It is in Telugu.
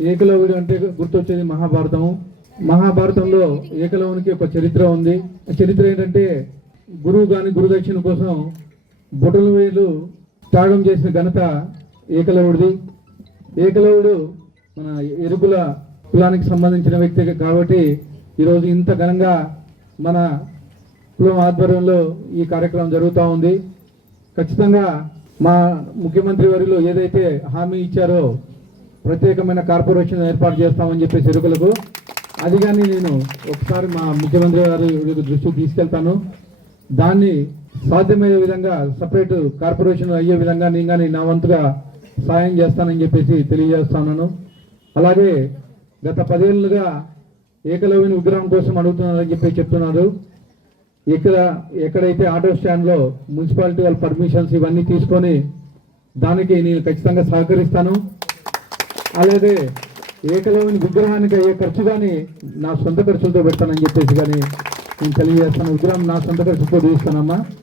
ఏకలవ్యుడు అంటే గుర్తొచ్చేది మహాభారతము. మహాభారతంలో ఏకలవునికి ఒక చరిత్ర ఉంది. ఆ చరిత్ర ఏంటంటే గురువు గాని గురుదక్షిణ కోసం బుటల వేలు త్యాగం చేసిన ఘనత ఏకలవుడిది ఏకలవుడు మన ఎరుకుల కులానికి సంబంధించిన వ్యక్తి కాబట్టి ఈరోజు ఇంత ఘనంగా మన కులం ఆధ్వర్యంలో ఈ కార్యక్రమం జరుగుతూ ఉంది. ఖచ్చితంగా మా ముఖ్యమంత్రి వారిలో ఏదైతే హామీ ఇచ్చారో ప్రత్యేకమైన కార్పొరేషన్ ఏర్పాటు చేస్తామని చెప్పేసి ఎరుకలకు. అది కానీ నేను ఒకసారి మా ముఖ్యమంత్రి గారి దృష్టికి తీసుకెళ్తాను. దాన్ని సాధ్యమయ్యే విధంగా సపరేట్ కార్పొరేషన్ అయ్యే విధంగా నేను కానీ నా వంతుగా సాయం చేస్తానని చెప్పేసి తెలియజేస్తున్నాను. అలాగే గత పదేళ్ళుగా ఏకలవ్యుని విగ్రహం కోసం అడుగుతున్నారని చెప్పి చెప్తున్నారు. ఇక్కడ ఎక్కడైతే ఆటో స్టాండ్లో మున్సిపాలిటీ వాళ్ళ పర్మిషన్స్ ఇవన్నీ తీసుకొని దానికి నేను ఖచ్చితంగా సహకరిస్తాను. అలాగే ఏకలవుని విగ్రహానికి అయ్యే ఖర్చు కానీ నా సొంత ఖర్చులతో పెడతానని చెప్పేసి కానీ నేను తెలియజేస్తాను. విగ్రహం నా సొంత ఖర్చుతో తీస్తానమ్మా.